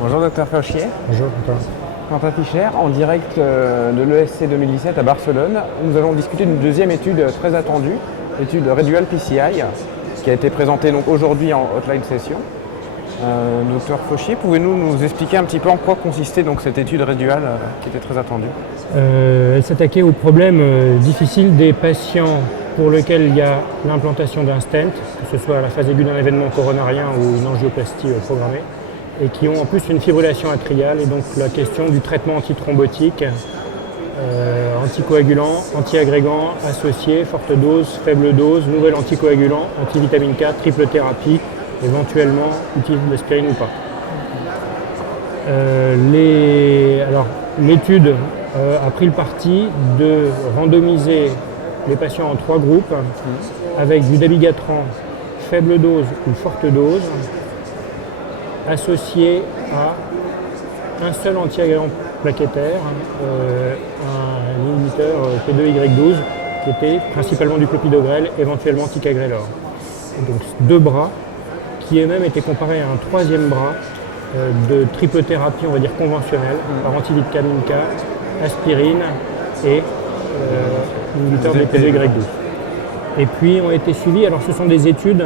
Bonjour Dr Fauchier. Bonjour, Quentin Fischer, en direct de l'ESC 2017 à Barcelone. Nous allons discuter d'une deuxième étude très attendue, l'étude Redual PCI, qui a été présentée donc aujourd'hui en hotline session. Dr Fauchier, pouvez-vous nous expliquer un petit peu en quoi consistait donc cette étude Redual qui était très attendue? Elle s'attaquait au problème difficile des patients pour lesquels il y a l'implantation d'un stent, que ce soit à la phase aiguë d'un événement coronarien ou une angioplastie programmée, et qui ont en plus une fibrillation atriale, et donc la question du traitement antithrombotique, anticoagulant, antiagrégant, associé, forte dose, faible dose, nouvel anticoagulant, antivitamine K, triple thérapie, éventuellement utiliser de l'aspirine ou pas. L'étude a pris le parti de randomiser les patients en 3 groupes avec du dabigatran faible dose ou forte dose associé à un seul antiagrégant plaquettaire, un inhibiteur P2Y12 qui était principalement du clopidogrel, éventuellement ticagrelor. Donc 2 bras qui eux-mêmes étaient comparés à un 3e bras de triple thérapie, on va dire conventionnelle, par antivitamine K, aspirine et inhibiteur de P2Y12. Et puis ont été suivis, alors ce sont des études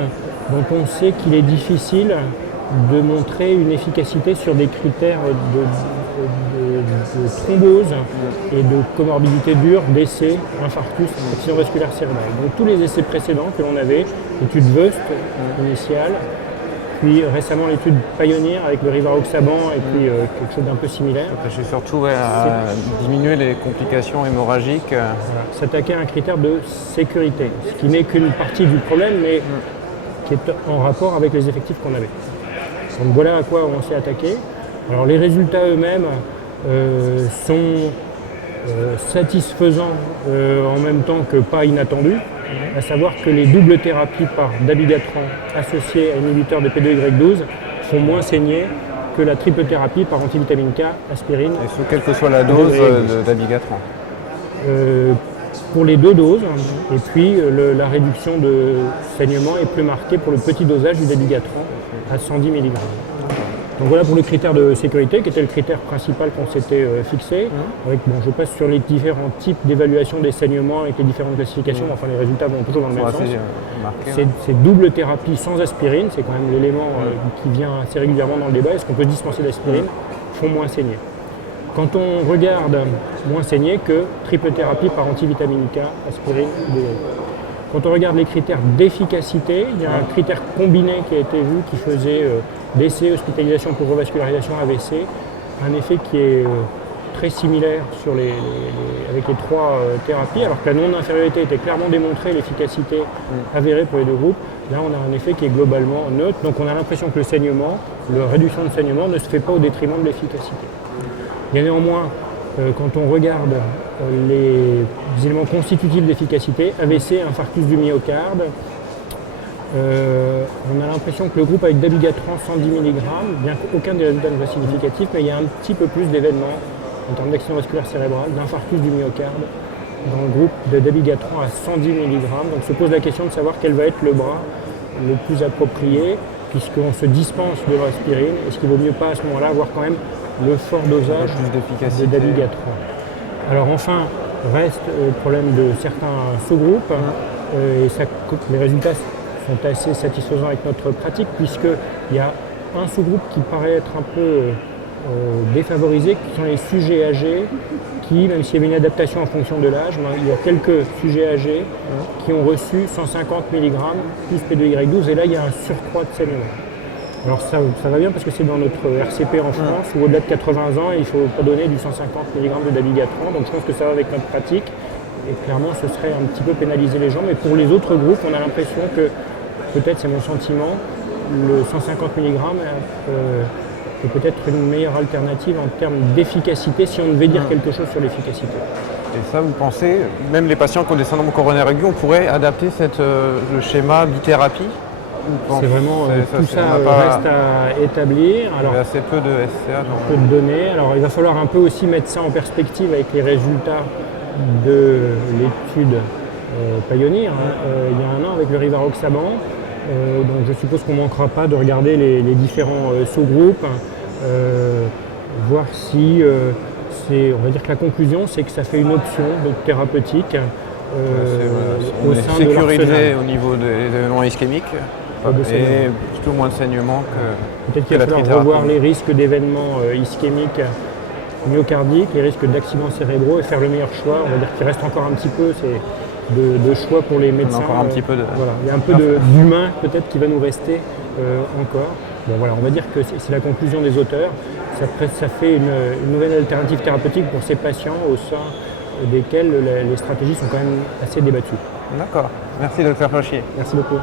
dont on sait qu'il est difficile de montrer une efficacité sur des critères de thrombose et de comorbidité dure, décès, infarctus, accident vasculaire cérébral. Donc tous les essais précédents que l'on avait, l'étude VEUST initiale, puis récemment l'étude Pioneer avec le rivaroxaban et puis quelque chose d'un peu similaire. J'ai surtout à diminuer les complications hémorragiques. Voilà, s'attaquer à un critère de sécurité, ce qui n'est qu'une partie du problème, mais qui est en rapport avec les effectifs qu'on avait. Donc voilà à quoi on s'est attaqué. Alors les résultats eux-mêmes sont satisfaisants en même temps que pas inattendus, à savoir que les doubles thérapies par dabigatran associées à un inhibiteur de P2Y12 font moins saigner que la triple thérapie par antivitamine K, aspirine. Et sous quelle que soit la dose de dabigatran pour les 2 doses, et puis la réduction de saignement est plus marquée pour le petit dosage du dabigatran à 110 mg. Donc voilà pour le critère de sécurité, qui était le critère principal qu'on s'était fixé. Je passe sur les différents types d'évaluation des saignements avec les différentes classifications, enfin les résultats vont toujours dans le même sens. C'est double thérapie sans aspirine, c'est quand même l'élément qui vient assez régulièrement dans le débat. Est-ce qu'on peut dispenser d'aspirine? Font moins saigner. Quand on regarde moins saigner que triple thérapie par antivitamine K, aspirine, quand on regarde les critères d'efficacité, il y a un critère combiné qui a été vu qui faisait décès, hospitalisation pour revascularisation AVC, un effet qui est très similaire avec les 3 thérapies, alors que la non-infériorité était clairement démontrée, l'efficacité avérée pour les 2 groupes. Là, on a un effet qui est globalement neutre, donc on a l'impression que le saignement, la réduction de saignement ne se fait pas au détriment de l'efficacité. Il y a néanmoins, quand on regarde les éléments constitutifs d'efficacité, AVC, infarctus du myocarde, on a l'impression que le groupe avec dabigatran 110 mg, bien qu'aucun des résultats ne soit significatif, mais il y a un petit peu plus d'événements en termes d'accident vasculaire cérébral, d'infarctus du myocarde, dans le groupe de dabigatran à 110 mg. Donc se pose la question de savoir quel va être le bras le plus approprié, puisqu'on se dispense de l'aspirine. Est-ce qu'il vaut mieux pas à ce moment-là avoir quand même le fort dosage de dabigatran? Alors enfin, reste le problème de certains sous-groupes, et les résultats sont assez satisfaisants avec notre pratique, puisqu'il y a un sous-groupe qui paraît être un peu défavorisé, qui sont les sujets âgés, qui, même s'il y avait une adaptation en fonction de l'âge, il y a quelques sujets âgés qui ont reçu 150 mg plus P2Y12, et là il y a un surcroît de saignement. Alors ça va bien parce que c'est dans notre RCP en France, où au-delà de 80 ans, il ne faut pas donner du 150 mg de dabigatran, donc je pense que ça va avec notre pratique, et clairement ce serait un petit peu pénaliser les gens, mais pour les autres groupes, on a l'impression que, peut-être c'est mon sentiment, le 150 mg est peut-être une meilleure alternative en termes d'efficacité, si on devait dire quelque chose sur l'efficacité. Et ça, vous pensez, même les patients qui ont des syndromes coronaires aigus, on pourrait adapter le schéma bithérapie? C'est vraiment tout ça reste à établir. Alors, il y a assez peu de SCA. Peu de données. Alors il va falloir un peu aussi mettre ça en perspective avec les résultats de l'étude Pioneer il y a 1 an avec le rivaroxaban. Donc je suppose qu'on ne manquera pas de regarder les différents sous-groupes. voir si on va dire que la conclusion, c'est que ça fait une option donc, thérapeutique On au est sein de sécurisé l'arsenal. au niveau des événements ischémiques De et saignement. plutôt moins de saignement Peut-être que qu'il va la falloir trithérapie. revoir les risques d'événements ischémiques myocardiques, les risques d'accidents cérébraux et faire le meilleur choix. On va dire qu'il reste encore un petit peu de choix pour les médecins. encore un petit peu de- Voilà. Il y a un peu d'humain peut-être qui va nous rester encore. Bon, voilà, on va dire que c'est la conclusion des auteurs. Ça fait une nouvelle alternative thérapeutique pour ces patients au sein desquels les stratégies sont quand même assez débattues. D'accord. Merci, docteur Fauchier. Merci beaucoup.